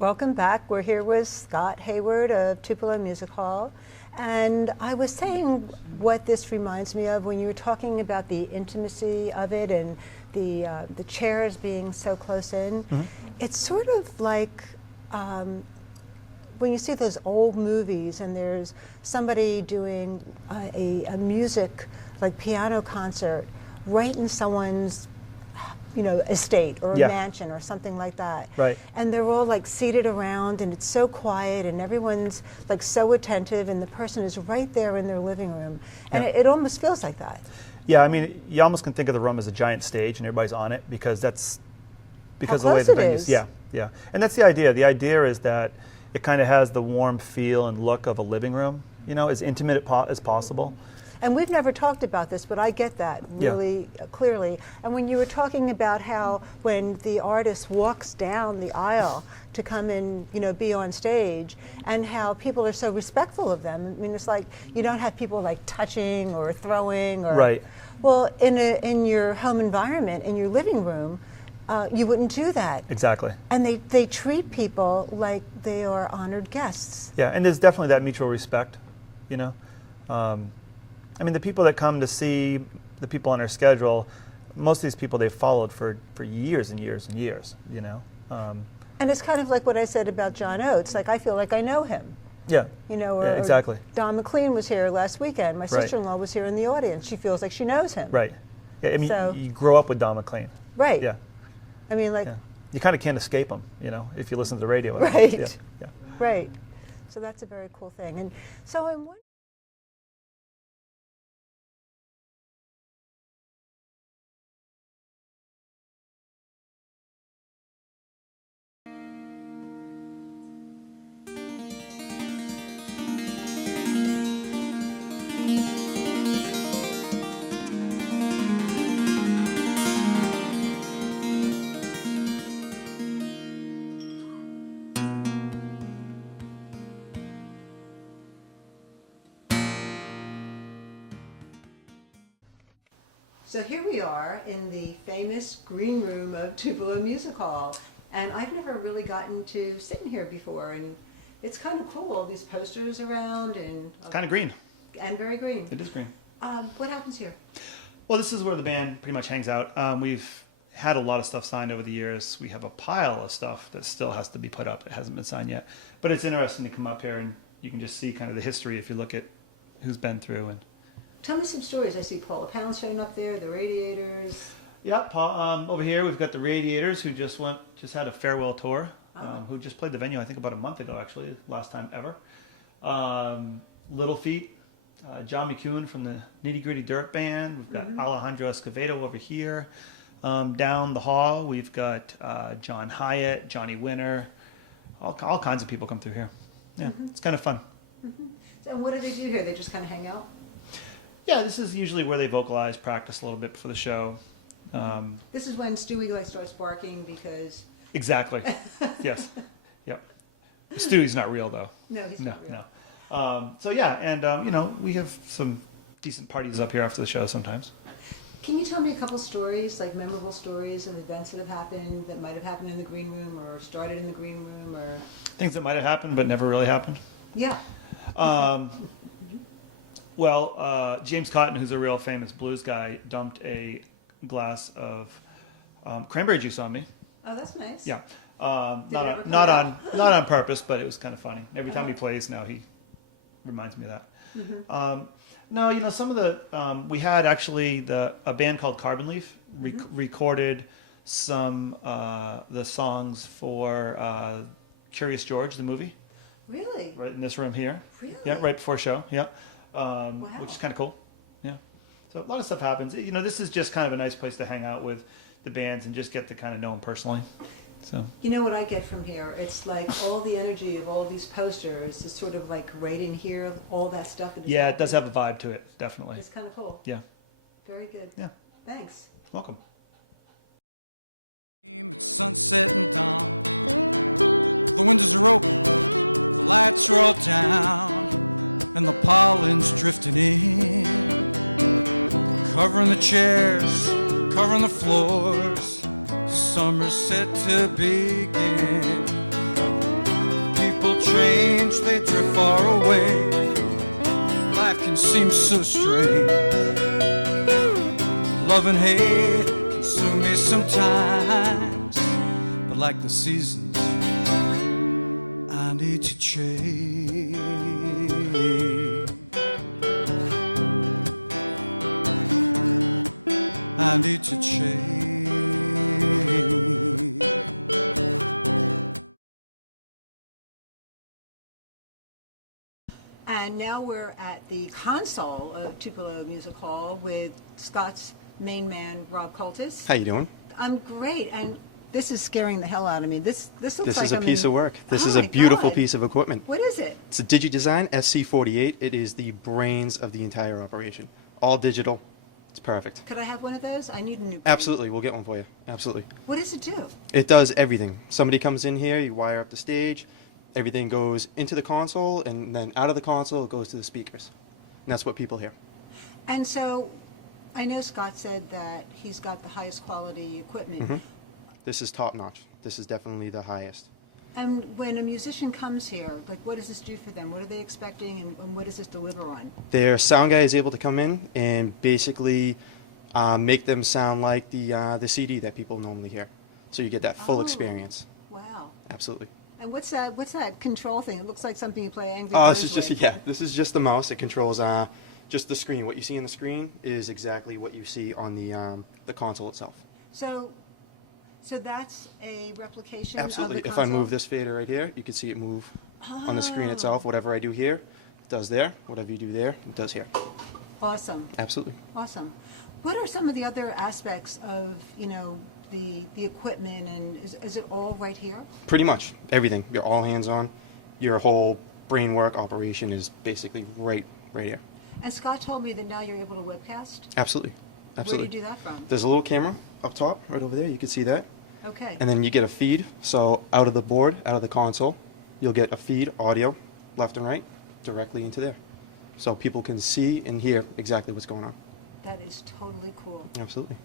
Welcome back. We're here with Scott Hayward of Tupelo Music Hall. And I was saying what this reminds me of when you were talking about the intimacy of it and the chairs being so close in. Mm-hmm. It's sort of like when you see those old movies and there's somebody doing a music, like piano concert, right in someone's estate or a mansion or something like that. Right. And they're all like seated around and it's so quiet and everyone's like so attentive and the person is right there in their living room. And it almost feels like that. Yeah, I mean, you almost can think of the room as a giant stage and everybody's on it because of the way the venues. Yeah. And that's the idea. The idea is that it kind of has the warm feel and look of a living room, as intimate as possible. And we've never talked about this, but I get that really clearly. And when you were talking about how when the artist walks down the aisle to come and be on stage, and how people are so respectful of them. I mean, it's like you don't have people like touching or throwing or. Right. Well, in your home environment, in your living room, you wouldn't do that. Exactly. And they treat people like they are honored guests. Yeah, and there's definitely that mutual respect, I mean, the people that come to see the people on our schedule, most of these people they've followed for years and years and years, And it's kind of like what I said about John Oates. Like, I feel like I know him. Yeah. Or Exactly. Don McLean was here last weekend. My sister-in-law was here in the audience. She feels like she knows him. Right. Yeah, I mean, you grow up with Don McLean. Right. Yeah. I mean, like. Yeah. You kind of can't escape him, if you listen to the radio. Right. Yeah. Right. So that's a very cool thing. And so I'm wondering. So here we are in the famous green room of Tupelo Music Hall, and I've never really gotten to sit in here before, and it's kind of cool, all these posters around, and it's kind of green. And very green. It is green. What happens here? Well, this is where the band pretty much hangs out. We've had a lot of stuff signed over the years. We have a pile of stuff that still has to be put up. It hasn't been signed yet. But it's interesting to come up here and you can just see kind of the history if you look at who's been through. And tell me some stories. I see Paula Poundstone up there, the Radiators. Yeah, Paul, over here we've got the Radiators who just had a farewell tour, who just played the venue I think about a month ago actually, last time ever. Little Feat, John McEwen from the Nitty Gritty Dirt Band. We've got Alejandro Escovedo over here. Down the hall we've got John Hyatt, Johnny Winter, all kinds of people come through here. Yeah, it's kind of fun. So what do they do here? They just kind of hang out? Yeah, this is usually where they vocalize, practice a little bit before the show. This is when Stewie starts barking because... Exactly. Yes. Yep. Stewie's not real though. No, he's not real. No. So yeah, and we have some decent parties up here after the show sometimes. Can you tell me a couple stories, like memorable stories of events that have happened, that might have happened in the green room or started in the green room, or things that might have happened but never really happened? Yeah. Well, James Cotton, who's a real famous blues guy, dumped a glass of cranberry juice on me. Oh, that's nice. Yeah. Not on purpose, but it was kind of funny. Every time he plays now, he reminds me of that. No, some of the we had actually a band called Carbon Leaf recorded some the songs for Curious George, the movie. Really? Right in this room here. Really? Yeah, right before show. Yeah. Wow. Which is kind of cool. Yeah. So a lot of stuff happens. This is just kind of a nice place to hang out with the bands and just get to kind of know them personally. So. You know what I get from here? It's like all the energy of all these posters is sort of like right in here, all that stuff. Yeah, it does have a vibe to it, definitely. It's kind of cool. Yeah. Very good. Yeah. Thanks. Welcome. And now we're at the console of Tupelo Music Hall with Scott's main man, Rob Cultus. How you doing? I'm great, and this is scaring the hell out of me. This looks This like is a piece of work. This Oh is a my beautiful God. piece of equipment. What is it? It's a DigiDesign SC48. It is the brains of the entire operation. All digital. It's perfect. Could I have one of those? I need a new. Absolutely, we'll get one for you. Absolutely. What does it do? It does everything. Somebody comes in here, you wire up the stage, everything goes into the console, and then out of the console it goes to the speakers. And that's what people hear. And so, I know Scott said that he's got the highest quality equipment. This is top notch. This is definitely the highest. And when a musician comes here, like, what does this do for them? What are they expecting, and what does this deliver on? Their sound guy is able to come in and basically make them sound like the CD that people normally hear. So you get that full Oh. experience. Wow. Absolutely. And what's that control thing? It looks like something you play Angry Oh, Birds this is just with. this is just the mouse. It controls just the screen. What you see on the screen is exactly what you see on the console itself. So that's a replication Absolutely. of the If I console? move this fader right here, you can see it move on the screen itself. Whatever I do here, it does there. Whatever you do there, it does here. Awesome. Absolutely. Awesome. What are some of the other aspects of, the equipment, and is it all right here? Pretty much everything. You're all hands on. Your whole brain work operation is basically right here. And Scott told me that now you're able to webcast. Absolutely. Where Absolutely. do you do that from? There's a little camera up top, right over there. You can see that. Okay. And then you get a feed. So out of the board, out of the console, you'll get a feed, audio, left and right, directly into there. So people can see and hear exactly what's going on. That is totally cool. Absolutely.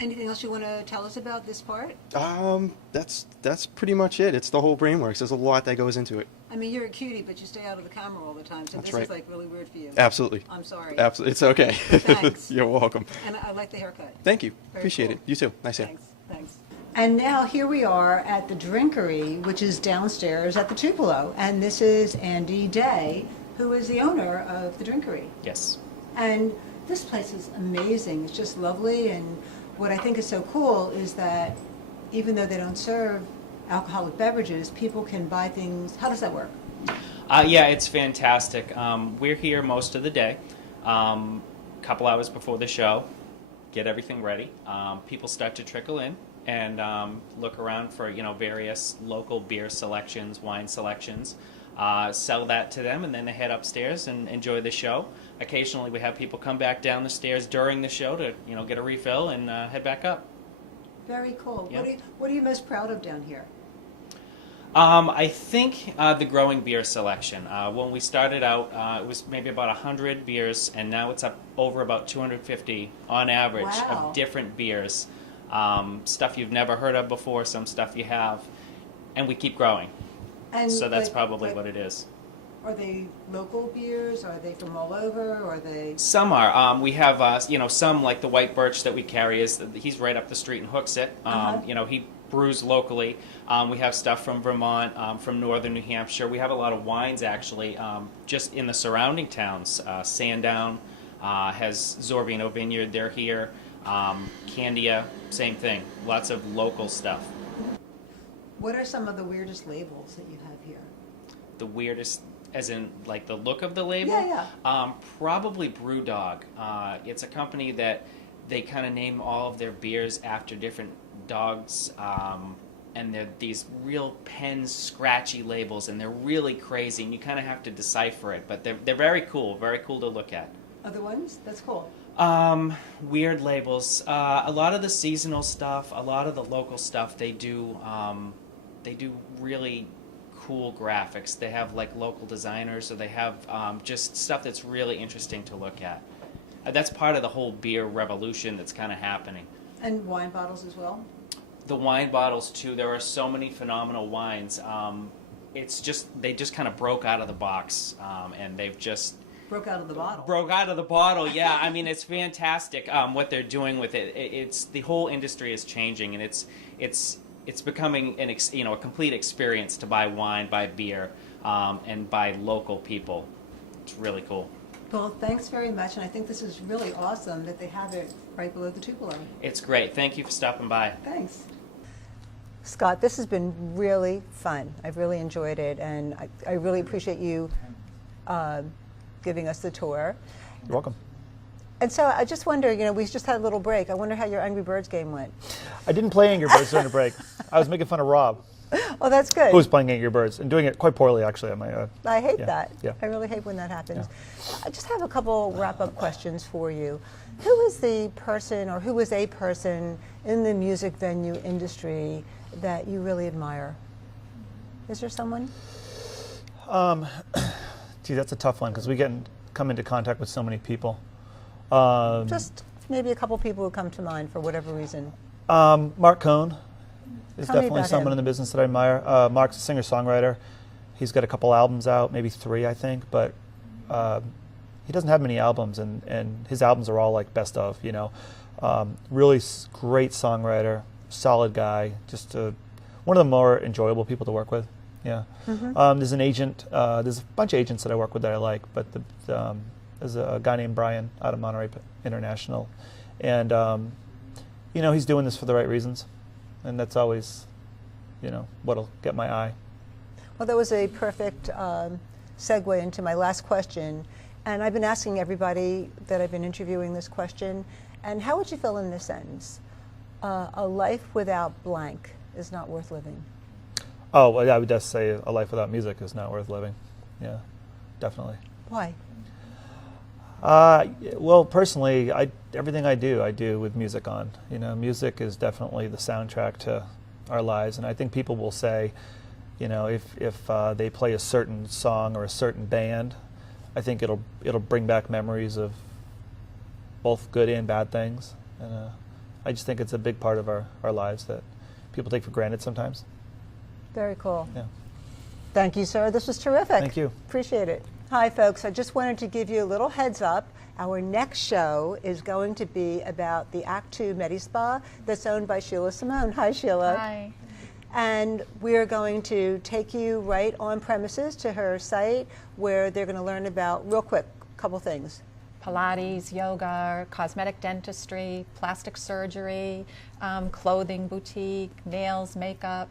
Anything else you want to tell us about this part? That's pretty much it. It's the whole BrainWorks. There's a lot that goes into it. I mean, you're a cutie, but you stay out of the camera all the time, so That's this right. is like really weird for you. Absolutely. I'm sorry. Absolutely. It's okay. Thanks. You're welcome. And I like the haircut. Thank you. Very Appreciate cool. it. You too. Nice hair. Thanks. And now here we are at the Drinkery, which is downstairs at the Tupelo. And this is Andy Day, who is the owner of the Drinkery. Yes. And this place is amazing. It's just lovely. And what I think is so cool is that even though they don't serve alcoholic beverages, people can buy things. How does that work? Yeah, it's fantastic. We're here most of the day. Couple hours before the show, get everything ready. People start to trickle in and look around for various local beer selections, wine selections. Sell that to them, and then they head upstairs and enjoy the show. Occasionally, we have people come back down the stairs during the show to get a refill and head back up. Very cool. Yep. What are you most proud of down here? I think the growing beer selection. When we started out, it was maybe about 100 beers, and now it's up over about 250 on average Wow. of different beers. Stuff you've never heard of before, some stuff you have, and we keep growing. And So that's probably what it is. Are they local beers? Are they from all over? Or are they? Some are. We have, some like the White Birch that we carry. He's right up the street in Hooksett. He brews locally. We have stuff from Vermont, from northern New Hampshire. We have a lot of wines actually, just in the surrounding towns. Sandown has Zorvino Vineyard. They're here. Candia, same thing. Lots of local stuff. What are some of the weirdest labels that you have here? The weirdest, as in like the look of the label? Yeah. Probably Brewdog. It's a company that they kind of name all of their beers after different dogs, and they're these real pen scratchy labels, and they're really crazy, and you kind of have to decipher it, but they're very cool to look at. Other ones? That's cool. Weird labels. A lot of the seasonal stuff, a lot of the local stuff, they do really cool graphics. They have like local designers, so they have just stuff that's really interesting to look at. That's part of the whole beer revolution that's kind of happening. And wine bottles as well? The wine bottles too. There are so many phenomenal wines. They just kind of broke out of the box, and they've just Broke out of the bottle. broke out of the bottle. Yeah, I mean it's fantastic what they're doing with it. It's the whole industry is changing, and it's becoming a complete experience to buy wine, buy beer, and buy local people. It's really cool. Well, thanks very much, and I think this is really awesome that they have it right below the Tupelo. It's great. Thank you for stopping by. Thanks. Scott, this has been really fun. I've really enjoyed it, and I really appreciate you giving us the tour. You're welcome. And so I just wonder, we just had a little break. I wonder how your Angry Birds game went. I didn't play Angry Birds during the break. I was making fun of Rob, Oh, that's good. who was playing Angry Birds and doing it quite poorly, actually. On my, I hate yeah, that. yeah. I really hate when that happens. I just have a couple wrap-up questions for you. Who is the person, or who is a person in the music venue industry that you really admire? Is there someone? Gee, that's a tough one because we come into contact with so many people. Just maybe a couple people who come to mind for whatever reason. Mark Cohn is Tell me definitely about someone him. in the business that I admire. Mark's a singer-songwriter. He's got a couple albums out, maybe 3, I think, but he doesn't have many albums, and his albums are all like best of, Really great songwriter, solid guy, just one of the more enjoyable people to work with. Yeah. There's an agent, there's a bunch of agents that I work with that I like, but there's a guy named Brian out of Monterey International, and he's doing this for the right reasons, and that's always, what'll get my eye. Well, that was a perfect segue into my last question. And I've been asking everybody that I've been interviewing this question. And how would you fill in this sentence? A life without blank is not worth living. Oh, well, yeah, I would just say a life without music is not worth living. Yeah, definitely. Why? Well, personally, everything I do with music on. Music is definitely the soundtrack to our lives, and I think people will say, if they play a certain song or a certain band, I think it'll bring back memories of both good and bad things, and I just think it's a big part of our lives that people take for granted sometimes. Very cool. Yeah. Thank you, sir. This was terrific. Thank you. Appreciate it. Hi, folks. I just wanted to give you a little heads up. Our next show is going to be about the Act 2 Medi-Spa that's owned by Sheila Simone. Hi, Sheila. Hi. And we're going to take you right on premises to her site where they're going to learn about, real quick, a couple things. Pilates, yoga, cosmetic dentistry, plastic surgery, clothing boutique, nails, makeup.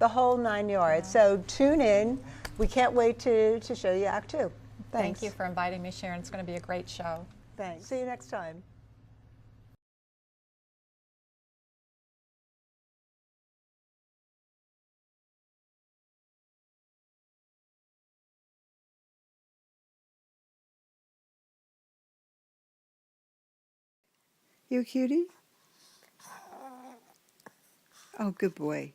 The whole 9 yards. So tune in. We can't wait to show you Act 2. Thanks. Thank you for inviting me, Sharon. It's going to be a great show. Thanks. See you next time. You a cutie? Oh, good boy.